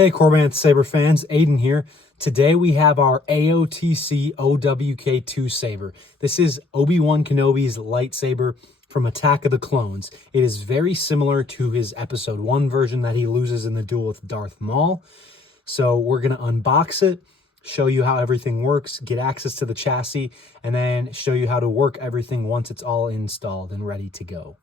Hey Korbanth Saber fans, Aiden here. Today we have our AOTC OWK-2 saber. This is Obi-Wan Kenobi's lightsaber from Attack of the Clones. It is very similar to his episode 1 version that he loses in the duel with Darth Maul. So we're going to unbox it, show you how everything works, get access to the chassis, and then show you how to work everything once it's all installed and ready to go.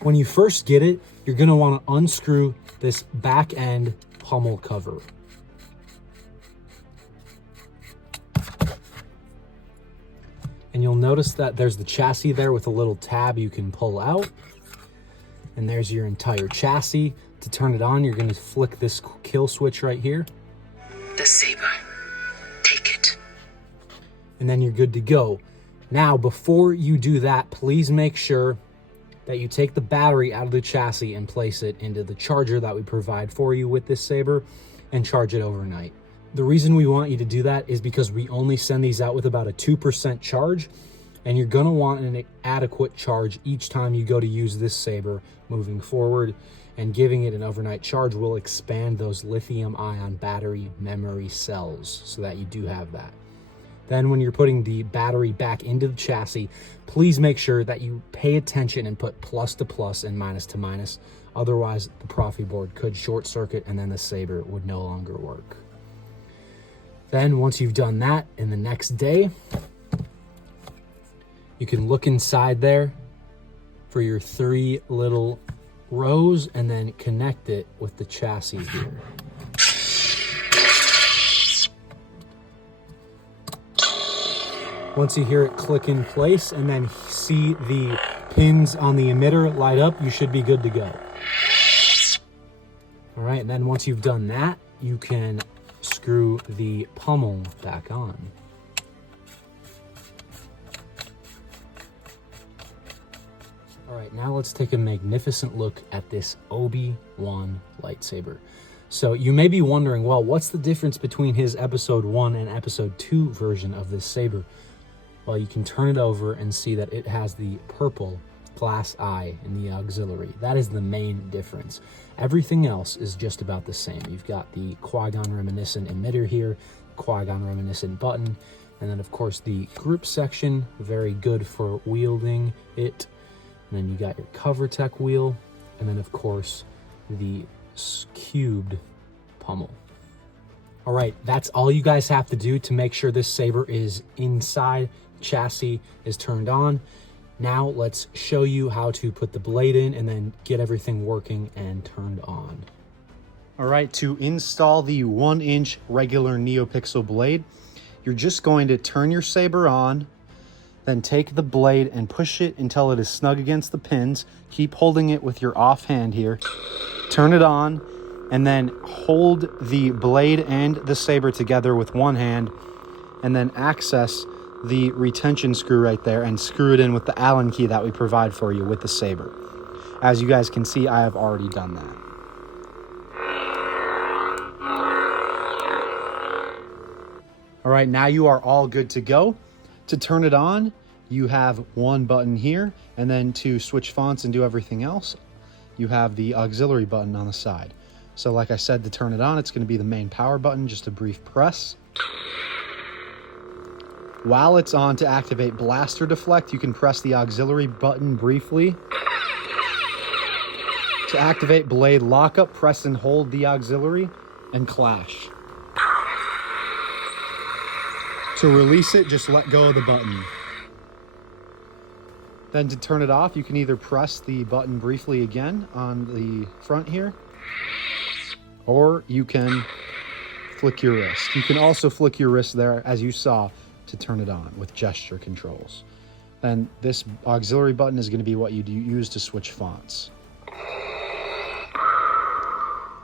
When you first get it, you're going to want to unscrew this back end pommel cover. And you'll notice that there's the chassis there with a little tab you can pull out. And there's your entire chassis. To turn it on, you're going to flick this kill switch right here. The saber. Take it. And then you're good to go. Now, before you do that, please make sure that you take the battery out of the chassis and place it into the charger that we provide for you with this saber and charge it overnight. The reason we want you to do that is because we only send these out with about a 2% charge, and you're gonna want an adequate charge each time you go to use this saber moving forward, and giving it an overnight charge will expand those lithium-ion battery memory cells so that you do have that. Then when you're putting the battery back into the chassis, please make sure that you pay attention and put plus to plus and minus to minus. Otherwise, the Proffieboard could short circuit and then the saber would no longer work. Then once you've done that, in the next day, you can look inside there for your 3 little rows and then connect it with the chassis here. Once you hear it click in place and then see the pins on the emitter light up, you should be good to go. All right, and then once you've done that, you can screw the pommel back on. All right, now let's take a magnificent look at this Obi-Wan lightsaber. So you may be wondering, well, what's the difference between his episode 1 and episode 2 version of this saber? Well, you can turn it over and see that it has the purple glass eye in the auxiliary. That is the main difference. Everything else is just about the same. You've got the Qui-Gon reminiscent emitter here, Qui-Gon reminiscent button, and then of course the grip section, very good for wielding it. And then you got your cover tech wheel, and then of course the cubed pommel. All right, that's all you guys have to do to make sure this saber is inside, chassis is turned on. Now let's show you how to put the blade in and then get everything working and turned on. All right, to install the 1-inch regular NeoPixel blade, you're just going to turn your saber on, then take the blade and push it until it is snug against the pins. Keep holding it with your off hand here. Turn it on, and then hold the blade and the saber together with one hand, and then access the retention screw right there and screw it in with the Allen key that we provide for you with the saber. As you guys can see, I have already done that. All right, now you are all good to go. To turn it on, you have one button here, and then to switch fonts and do everything else, you have the auxiliary button on the side. So like I said, to turn it on, it's going to be the main power button, just a brief press. While it's on, to activate blaster deflect, you can press the auxiliary button briefly. To activate blade lockup, press and hold the auxiliary and clash. To release it, just let go of the button. Then to turn it off, you can either press the button briefly again on the front here, or you can flick your wrist. You can also flick your wrist there, as you saw, to turn it on with gesture controls. Then this auxiliary button is going to be what you use to switch fonts.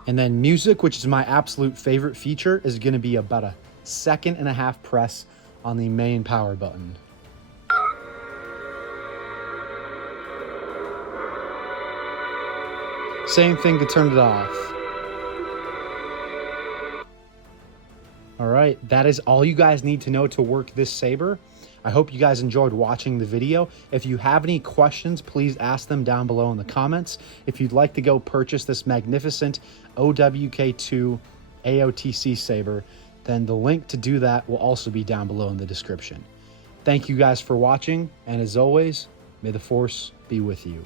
And then music, which is my absolute favorite feature, is going to be about a 1.5 second press on the main power button. Same thing to turn it off. All right, that is all you guys need to know to work this saber. I hope you guys enjoyed watching the video. If you have any questions, please ask them down below in the comments. If you'd like to go purchase this magnificent OWK-2 AOTC saber, then the link to do that will also be down below in the description. Thank you guys for watching, and as always, may the Force be with you.